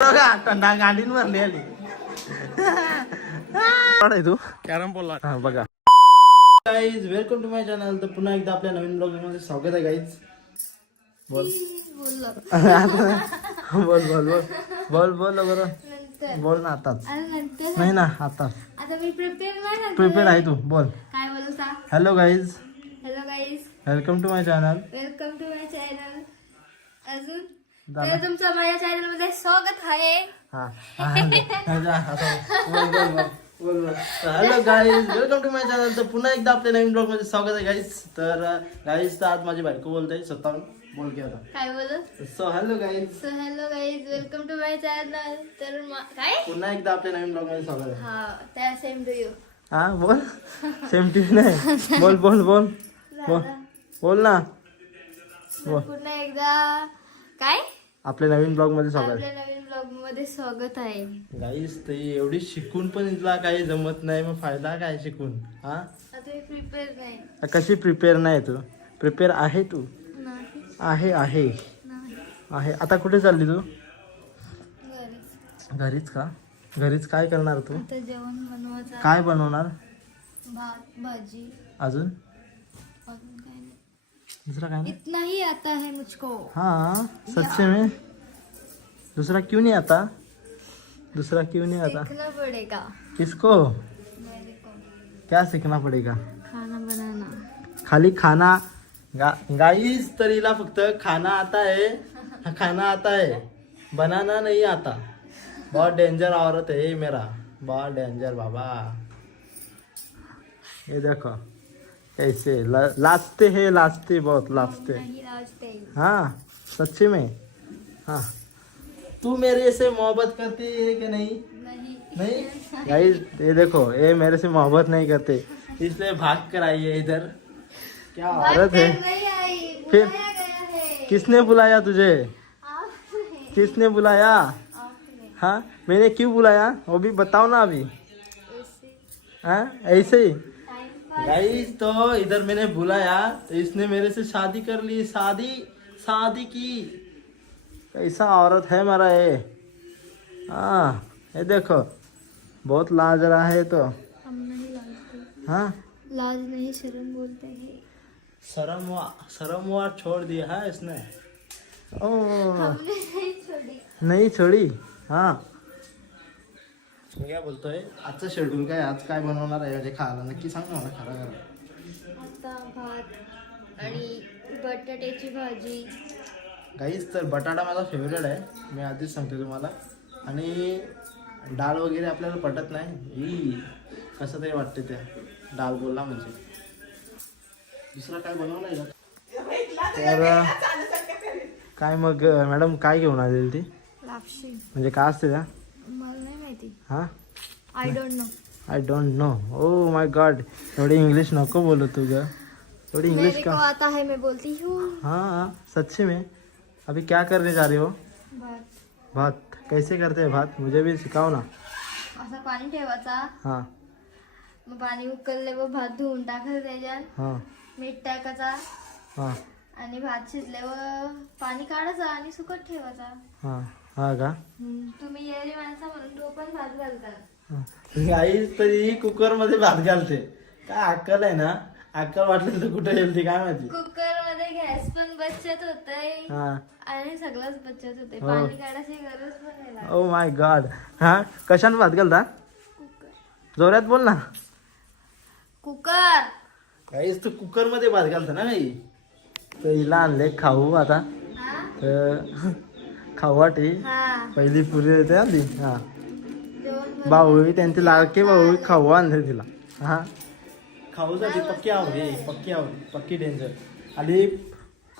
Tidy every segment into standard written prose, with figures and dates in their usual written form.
बघा गाडीन भरली आली तू कॅरम बोलला. हा बघा guys, welcome to my channel. तर पुन्हा एकदा आपल्या नवीन ब्लॉग मध्ये स्वागत आहे गाईज. बोल बोल बोल बोल बोल बोल बरं बोल ना आताच. नाही ना आताच. आता मी प्रिपेअर आहे तू. बोल. काय बोलू सा? Hello guys, hello guys, welcome to my channel. Welcome to my channel. अजून तर तुमचं माझ्या चॅनल मध्ये स्वागत आहे. Hello guys, welcome to my channel. तर पुन्हा एकदा आपल्या नवीन ब्लॉग मध्ये स्वागत आहे गाईज. तर गाईज, तर आज माझी बायको बोलते स्वतःहून. बोल की आता. काय बोलू? So hello guys. So hello guys, welcome to my channel. तर काय पुन्हा एकदा आपल्या नवीन ब्लॉग मध्ये स्वागत आहे. हा, त्या सेम टू यू. हा बोल. सेम टी नाही. बोल बोल बोल बोल बोल ना. बोल. पुन्हा एकदा काय आपल्या नवीन ब्लॉग मध्ये स्वागत आहे. आपल्या नवीन ब्लॉग मध्ये स्वागत आहे. गाईज, ते एवढी शिकून पण इथला काही जमत नाही, मग फायदा काय शिकून? हा, आता मी प्रिपेअर नाही. कशी प्रिपेअर नाही तू? प्रिपेअर आहे तू. नाही आहे आहे नाही आहे. आता कुठे चालली तू? घरीच. घरीच का? घरीच काय करणार तू? आता जेवण बनवायचं. काय बनवणार? भात भाजी. अजून अजून काय नाही. दुसरा काय नाही? इतना ही आता है मुझको. हाँ सच्चे में? दूसरा क्यों नहीं आता? दूसरा क्यों नहीं आता? सीखना पड़ेगा किसको? मेरे को क्या सीखना पड़ेगा? खाना बनाना. खाली खाना. गाइस, तर हिला फक्त खाना आता है, खाना आता है, बनाना नहीं आता. बहुत डेंजर औरत है ये मेरा, बहुत डेंजर बाबा. ये देखो कैसे लाजते है, लाजते बहुत लाजते. नहीं लाजते. हाँ सच्ची में. हाँ, तू मेरे से मोहब्बत करती है कि नहीं? नहीं नहीं गाइस, ये देखो, ये मेरे से मोहब्बत नहीं करते, इसलिए भाग कर आई है इधर. क्या औरत है. नहीं आई. फिर? बुलाया गया है. किसने बुलाया तुझे? आपने. किसने बुलाया? आपने. हाँ, मैंने क्यों बुलाया वो भी बताओ ना अभी. ऐसे हाँ ऐसे ही. Time pass. गाइस, तो इधर मैंने बुलाया तो इसने मेरे से शादी कर ली. शादी शादी की. कैसा औरत है मेरा ये. हाँ, ये देखो बहुत लाज रहा है. तो हम नहीं लाजते. हाँ, लाज नहीं शर्म बोलते हैं. शर्म वार छोड़ दिया है इसने. ओ हमने नहीं छोड़ी. नहीं छोड़ी. हाँ, मी काय बोलतोय, आजचं शेड्यूल काय, आज काय बनवणार आहे म्हणजे खायला? नक्की सांग ना मला. खरं खरं आता भात आणि बटाट्याची भाजी. गाईस, तर बटाटा माझा फेवरेट आहे, मी आधीच सांगते तुम्हाला. आणि डाळ वगैरे आपल्याला पटत नाही. ई कसं तरी वाटते ते डाळ बोलला म्हणजे. दुसरं काय बनवलं आहे का? तर काय मग मॅडम काय घेऊन आलेली ती? लापशी. म्हणजे काय असते त्या? मला नाही माहिती. हां, I don't know. I don't know. Oh my God, एवढी इंग्लिश नको बोलू तू ग. एवढी इंग्लिश मेरे को का? आता है मैं बोलती हूँ. हाँ सच्ची में. अभी क्या करने जा रही हो? भात. भात. कैसे करते हैं भात? मुझे भी सिखाओ ना. असा पाणी ठेवायचा. हाँ मग पाणी उकळल्यावर भात धुवून टाकायचं त्याच्यात. हाँ मीठ टाकायचा हाँ आणि भात शिजल्यावर पाणी काढायचं आणि सुकत ठेवायचा. हाँ. हाँ का? तुम्ही येरी माणसा म्हणून तो पण भात घालता. गाईस, तरी कुकर मध्ये भात घालते. काय अक्कल आहे ना? अक्कल वाटलं तर कुठे गेलती काय माहिती. कुकर मध्ये गॅस पण बचत होतंय हा. आणि सगळंच बचत होते. हो. पाणी काढायची गरज पण नाही लागत. Oh my God. हा, कशाने भात घालता? कुकर. जोरात बोल ना. कुकर. गाईस, तू कुकर मध्ये भात घालता ना काही. तर हिला आणले खाऊ आता. हा? तर खाऊ वाटी. हा. पहिली पुरी येते ना ती. हा, जेवण भाऊ त्यांचे लाडके भाऊ खाऊ आणले तिला. हा, खाऊसाठी पक्की आवडी, पक्की आवडी, पक्की डेंजर. आली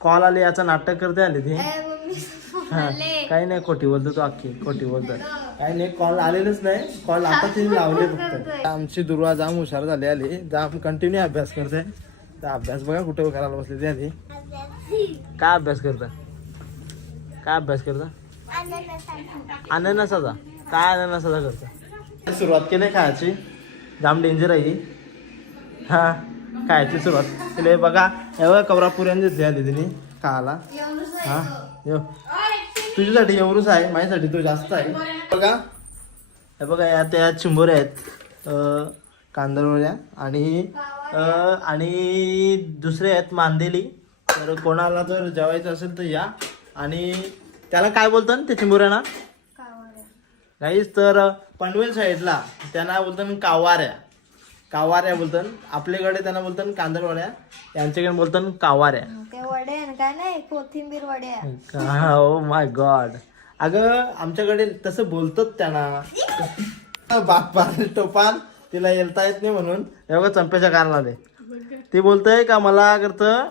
कॉल आली, याचं नाटक करते आली ती. हा, काही नाही, खोटी बोलतो तू, अख्खी खोटी बोलतो. काही नाही, कॉल आलेलंच नाही. कॉल आता तिने लावले फक्त. आमची दुर्वा जाम हुशार झाली. आली जाम कंटिन्यू अभ्यास करते. तर अभ्यास बघा कुठे करायला बसले ते. आधी काय अभ्यास करता? काय अभ्यास करता? अननसाचा. काय अननसाचा करता? सुरुवात केली खायची. जाम डेंजर आहे ही. हा, खायची सुरुवात केली. बघा एवढं कवरापुऱ्यांनी घेतली आली तिने खायला. हा, यो तुझ्यासाठी एवढंच आहे, माझ्यासाठी तो जास्त आहे बघा. हे बघा या त्या चिंबोऱ्या आहेत कांदळवड्या आणि दुसरे आहेत मांदेली. तर कोणाला जर जेवायचं असेल तर या. आणि त्याला काय बोलतात ते चिंबोऱ्यांना गाईस? तर पनवेल साईडला त्यांना बोलतात कावाऱ्या बोलतात. आपल्याकडे त्यांना बोलतात कांदळवड्या, यांच्याकडे बोलतात कावाऱ्या. ते वडे काय नाही, कोथिंबीर वड्या. Oh my God. अगं आमच्याकडे तसं बोलतात त्यांना. बाप टोपान तिला येता येत नाही म्हणून एवढं चंप्याच्या कारणाने ती बोलतंय का मला करतं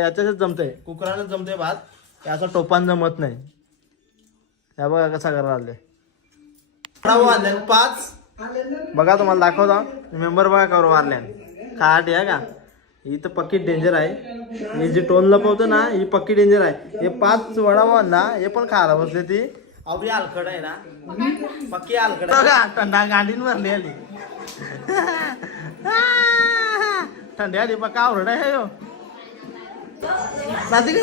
याच्यातच जमतंय, कुकरानच जमतंय भात, याचा टोपान जमत नाही. या बघा कसा करायला आले 5. बघा तुम्हाला दाखवतो मेंबर बघा करू मारल्या खाट आहे का. ही तर पक्की डेंजर आहे. हे जे टोन लपवतो ना ही पक्की डेंजर आहे. हे 5 वडापाव ना हे पण खायला बसले ती. अवघी हलकड आहे ना, पक्की हलकड बघा. थंडा गांडीन भरली आली थंडी आली पक्का आवड आहे हो. नाजिक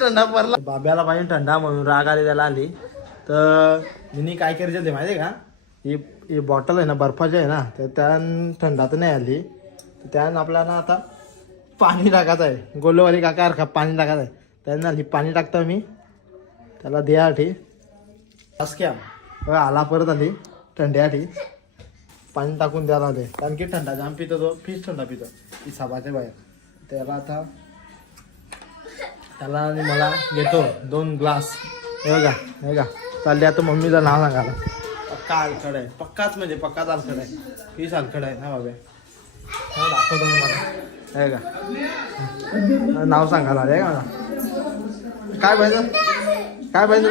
थंडा पडला. बाब्याला पाहिजे थंडा म्हणून राग आली त्याला आली. तर मी काय करायचं ते माहिती आहे का, ही बॉटल आहे ना बर्फाची आहे ना, तर त्या थंडा तर नाही आली. तर त्यानं आपल्याला आता पाणी टाकायचं आहे. गोलवाली काका पाणी टाकायचं आहे. त्यांना आली पाणी टाकतो मी त्याला द्यासाठी. असक्या आला परत आली थंड्यासाठी पाणी टाकून द्यायला आले. कारण की थंडा जाम पितो तो, फिश थंडा पितो ती साबाच्या बाहेर. त्याला आता त्याला आणि मला घेतो 2 ग्लास. हे का चालले आता मम्मीचं नाव सांगायला. पक्का हलकड आहे, पक्काच म्हणजे पक्काच हलकड आहे. फिश हलकड आहे ना बाबा. दाखवतो मला. हे का नाव सांगायला आले का मला. काय पाहिजे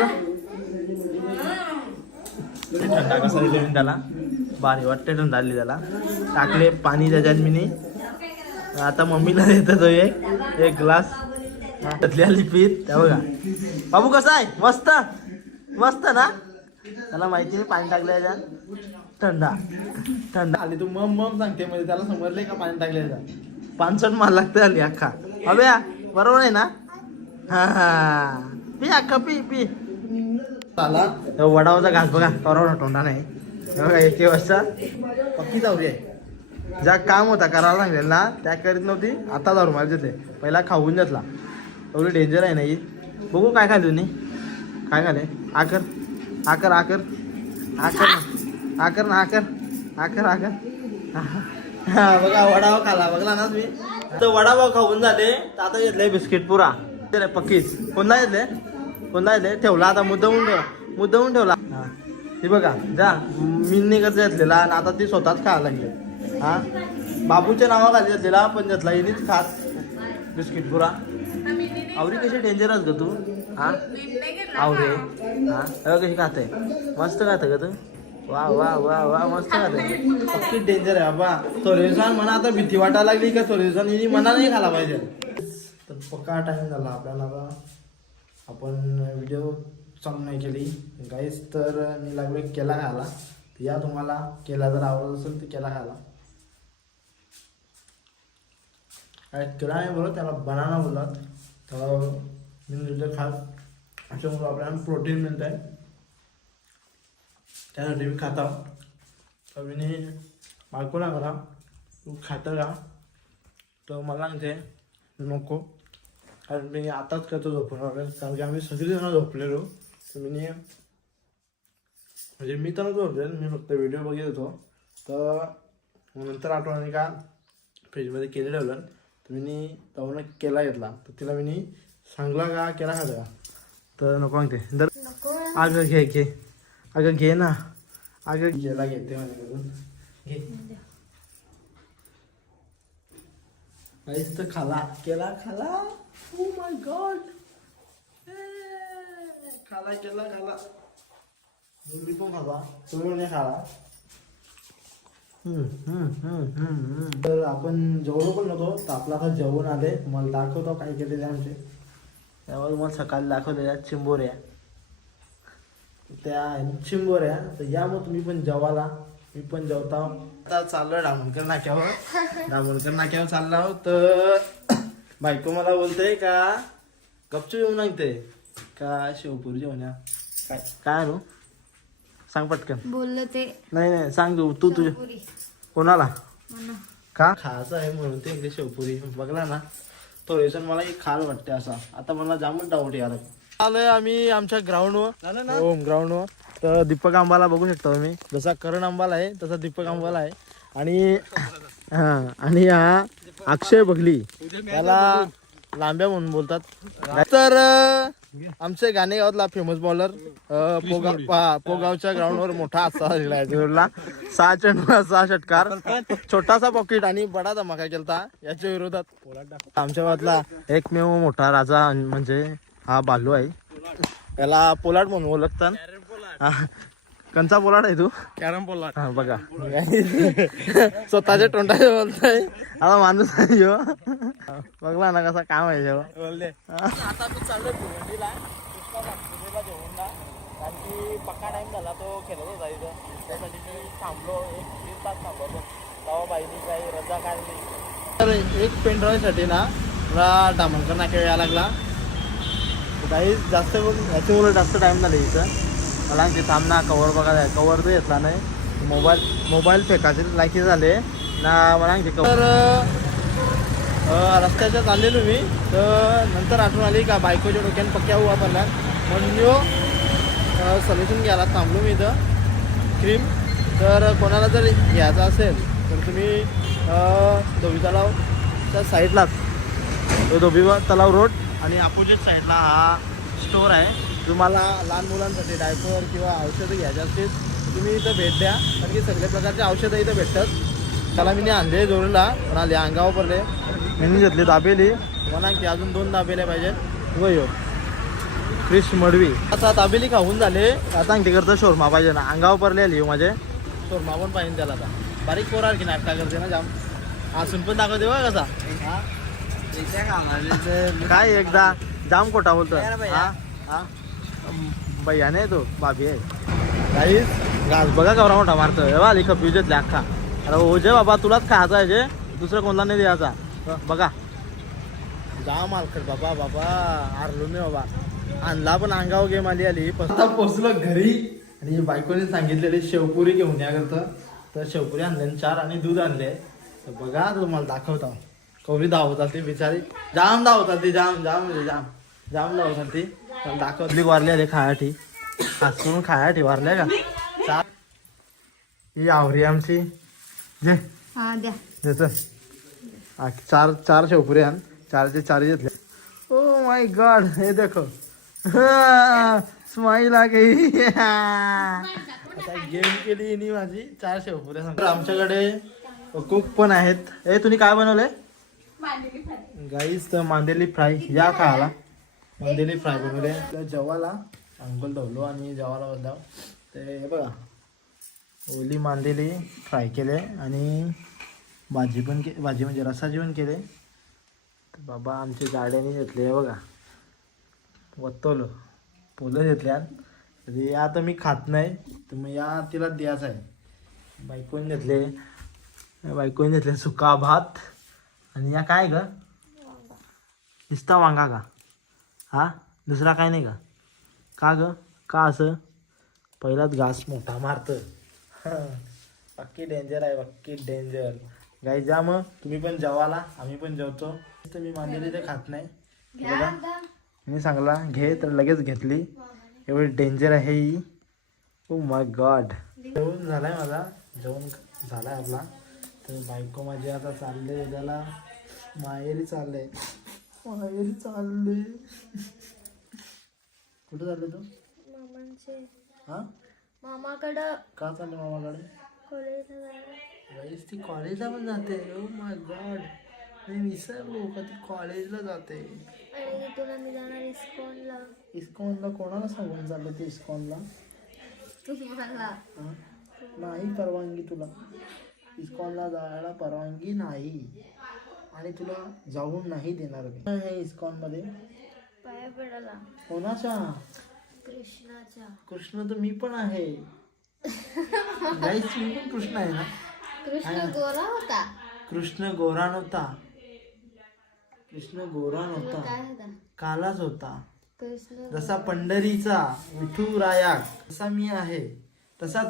तुला थंडा कसा दिले मी त्याला. भारी वाटते थंडा आली त्याला. टाकले पाणी त्याच्यात मी. आता मम्मीला देतो तो एक ग्लास त्यातली आली पीत. त्या बघा बाबू कसा आहे, मस्त ना. त्याला माहिती नाही पाणी टाकलं त्याच्यात. थंडा आली तू मम सांगते म्हणजे त्याला समजले का पाणी टाकले त्याच्यात. 5 माल लागते आली अख्खा. अबे बरोबर आहे ना. हा पी अख्खा पी. आला वडावाचा घास बघा करोना तोंडा नाही. बघा 1 वाजता पक्की जाऊरी आहे. ज्या काम होता करायला सांगेल ना त्या करीत नव्हती. आता दारू मार घेतले, पहिला खाऊन घेतला. एवढी डेंजर आहे ना ही. बघू काय खाल्ली तुम्ही, काय खाले. आकर बघा वडापाव खाला बघला ना तुम्ही. तर वडापाव खाऊन झाले तर आता घेतले बिस्किट पुरा पक्कीच. कोणता घेतले ठेवला आता मुद्दामून ठेवला. हा हे बघा जा मीने कसं घेतलेला आणि आता ती स्वतःच खायला लागली. हा बाबूच्या नावाखाली घेतलेला पण घेतला हिनीच खात बिस्किट पुरा. आवरी कशी डेंजरस ग तू. हा आवरे हा कशी खाते, मस्त खाते का तू. वा मस्त खाते. पक्की डेंजर आहे बाबा. थोड्या दिवसांनी म्हणा आता भीती वाटायला लागली का थोड्या दिवसांनी मना नाही खाला पाहिजे. तर पक्का टाइम झाला आपल्याला. आता आपण व्हिडिओ चालू नाही केली गाईस. तर मी लागलो केला खायला. या तुम्हाला केला जर आवडत असेल तर केला खायला. काय केला नाही बोलत त्याला बनाना बोलतात. तर मी खात अशामुळे आपल्याला प्रोटीन मिळत आहे त्यासाठी मी खाता. तर मी बायको ना करा तू खातं का, तर मला सांगते नको. कारण मी आताच करतो झोपून. कारण की आम्ही सगळेजण झोपलेलो. तर मी म्हणजे मी तर नव्हतो झोपलेलो, मी फक्त व्हिडिओ बघत होतो. तर नंतर आठवणी का फ्रीजमध्ये केले ठेवलं. तर मी तेव्हा केला घेतला. तर तिला मी सांगला का केला खातं का, तर नको सांगते. तर अगं घे ना. अगं गेला घेते माझ्याकडून घे. काहीच तर खाला केला. ओ माय गॉड खाला. मी पण खाला तुम्ही नाही खाला. तर आपण जेवलो पण नव्हतो. तर आपला आता जेवण आले. मला दाखवतो काय केलेले आमचे. त्यामुळे मला सकाळी दाखवलेल्या चिंबोऱ्या. त्या चिंबोऱ्या. तर या मग तुम्ही पण जेवाला, मी पण जेवता. आता चाललोय डामोणकर नाक्यावर चाललो आहोत. तर बायको मला बोलते का गपचूप येऊन सांगते का शेवपुरी जेवण्या काय काय आणू सांग पटकन. बोललं ते नाही सांग तू तुझ्या पुरी कोणाला म्हणा. का खायचं आहे म्हणून ते इकडे शेवपुरी बघला ना तो रेशन मला एक खाल वाटते असा. आता मला जामच डाऊट यार. आलोय आम्ही आमच्या ग्राउंडवर. तर दीपक आंबाला बघू शकता तुम्ही. जसा करण आंबाला आहे तसा दीपक आंबाला आहे. आणि हा अक्षय बघली त्याला लांब्या म्हणून बोलतात. तर आमचे गाणे गावातला फेमस बॉलर पोगावच्या ग्राउंडवर मोठा असा रोडला 6 चेंडू 6 षटकार, छोटासा पॉकेट आणि बडा धमाका केलता याच्या विरोधात. आमच्या गावातला एकमेव मोठा राजा म्हणजे हा बालू आहे. याला पोलाट म्हणून ओळखतात. कंचा पोलाट आहे तू? कॅरम पोलाट. हा बघा स्वतःच्या तोंडाचे बोलतोय. आता माणूस आहे ह्यो. बघला ना कसा काम आहे आता मी चाललोय भिवंडीला जेवणला. कारण की पक्का टाइम झाला तो खेळत होता इथं. त्यासाठी मी थांबलो 1-1.5 तास थांबलो. तेव्हा बाईनी काही रजा काढली. तर एक पेनड्रॉयसाठी ना मला डामणकर नाक्यावर यायला लागला. काही जास्त ह्याच्यामुळे जास्त टाइम झाला इथं. मला ते थांबना कवर बघा कवर तर घेतला नाही. मोबाईल फेकायचे लायकी झाले ना मला ते कवर. रस्त्याच्या चाललेलो मी. तर नंतर आठवण आली का बायकोच्या डोक्याने पक्क्या वापरल्या म्हणजे सॉल्युशन घ्यायला थांबलो मी इथं क्रीम. तर कोणाला जर घ्यायचं असेल तर तुम्ही धोबी तलावच्या साईडलाच धोबी तलाव रोड आणि अपोजिट साईडला हा स्टोर आहे. तुम्हाला लहान मुलांसाठी डायपर किंवा औषधं घ्यायची असतील तुम्ही इथं भेट द्या. कारण की सगळ्या प्रकारचे औषधं इथं भेटतात. त्याला मी आणले जोडीला पण आले अंगावर पडले. मी घेतली दाबेली म्हणा की अजून 2 दाबेले पाहिजेत. वयो फिश मडवी आता दाबेली खाऊन झाले. आता तिकडचं शोरमा पाहिजे ना अंगावर पडले आली माझे. शोरमा पण पाहिजे त्याला. आता बारीक पोरार की नाटका करते ना जाम. असून पण दाखवते बघा कसा काय एकदा जाम खोटा बोलतो. हा भैया नाही तो बाबी आहे. काहीच घास बघा कवरा मोठा मारतो आली खपीजेतल्या अख्खा. अरे ओजे बाबा तुलाच खायचा आहे जे दुसरं कोणता नाही द्यायचा. बघा जा मालकर बाबा हारलो मी बाबा. आणला पण अंगावर गेम आली. आता पोचलो घरी आणि बायकोने सांगितलेले शेवपुरी घेऊन या करतं. तर शेवपुरी आणले 4 आणि दूध आणले. तर बघा तुम्हाला दाखवता कवरी धावतात ती बिचारी. जाम धावतात ती जाम धावतात ती. दाखवतली वारली आले खायाठी हसून खायाठी वारल्या का 4. ही आवरी आमची जे देत 4 शेवपुरी आण. 4चे 4 घेतले. ओ माय गॉड हे देखो स्माईल आ गई. आता गेम केली माझी 4 शेवपुऱ्या सांग. आमच्याकडे कुक पण आहेत. तुम्ही काय बनवलंय गाईस? तर मांदेली फ्राय या खायला. मांदेली फ्राय बनवले. तर जेवाला अंगोल धवलो आणि जेवाला बसलो. ते बघा ओली मांदेली फ्राय केले आणि भाजी म्हणजे रसाची पण केले. तर बाबा आमच्या गाड्याने घेतले बघा वत्तवलं पोलं घेतल्यात. तरी आता मी खात नाही तर मग या तिला द्यायचं आहे. बायकोने घेतले सुका भात आणि या काय ग नुसता वांगा का? हा दुसरा काय नाही का ग? का असं पहिलाच घास मोठा मारतं. पक्की डेंजर आहे पक्की डेंजर. गाई जा मग तुम्ही पण जेवाला आम्ही पण जेवतो. मी मांडलेली ते खात नाही. बघा मी सांगला घे तर लगेच घेतली. एवढी डेंजर आहे ही. Oh my God. जेवण झालाय माझा. जेवण झालाय आपला. तर बायको माझी आता चालले त्याला माहेरी चालले. कुठं चालले तू? मामाकडं. का चालले मामाकडे? ती कॉलेजला पण जाते. ओ माय गॉड मी विसरलो का ती कॉलेजला जाते. आणि तुला मी जाणार इस्कॉनला. इस्कॉनला कोणाला सांगून चाललं ते इस्कॉनला? तुम्हाला नाही परवानगी तुला. इस्कॉनला जायला परवानगी नाही आणि तुला जाऊन नाही देणार मी. हे इस्कॉन मध्ये पाया पडायला कोणाच्या? कृष्णाच्या. कृष्ण तर मी पण आहे. गाईस मी पण कृष्ण आहे ना. कृष्ण गोरा होता. कृष्ण गोरा नव्हता. कृष्ण गोरा मग नव्हता, काय होता? कालाच होता. कृष्ण जसा पंढरीचा विठुराया तसा मी आहे, तसा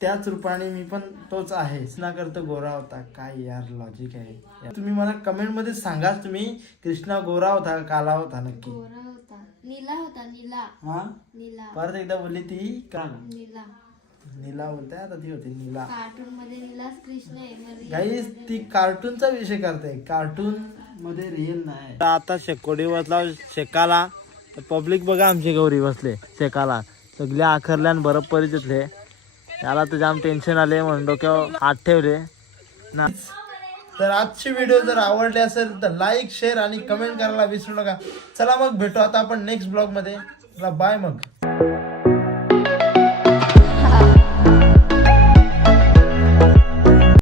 त्याच रूपाने मी पण तोच आहे. कृष्णा करतो गोरा होता. काय यार लॉजिक आहे. तुम्ही मला कमेंट मध्ये सांगा, तुम्ही कृष्णा गोरा होता का काला होता नक्की. गोरा होता. नीला होता. नीला. हा नीला. परत एकदा बोलली ती का नीला. नीला बोलताय आता, ती होती नीला. कार्टून मध्ये नीलाच कृष्ण आहे. मग गाईस ती कार्टूनचा विषय करते, कार्टून मध्ये रिअल नाही. आता शेकोडी बसला शेकाला, तर पब्लिक बघा आमची गौरी बसले शेकाला. सगळे आखरल्यान बरफ परिचितले. त्याला तर जाम टेन्शन आले म्हणून डोक्यावर हात ठेवले ना. तर आजची व्हिडिओ जर आवडली असेल तर लाईक, शेअर आणि कमेंट करायला विसरू नका. चला मग भेटू आता आपण नेक्स्ट ब्लॉग मध्ये. बाय मग.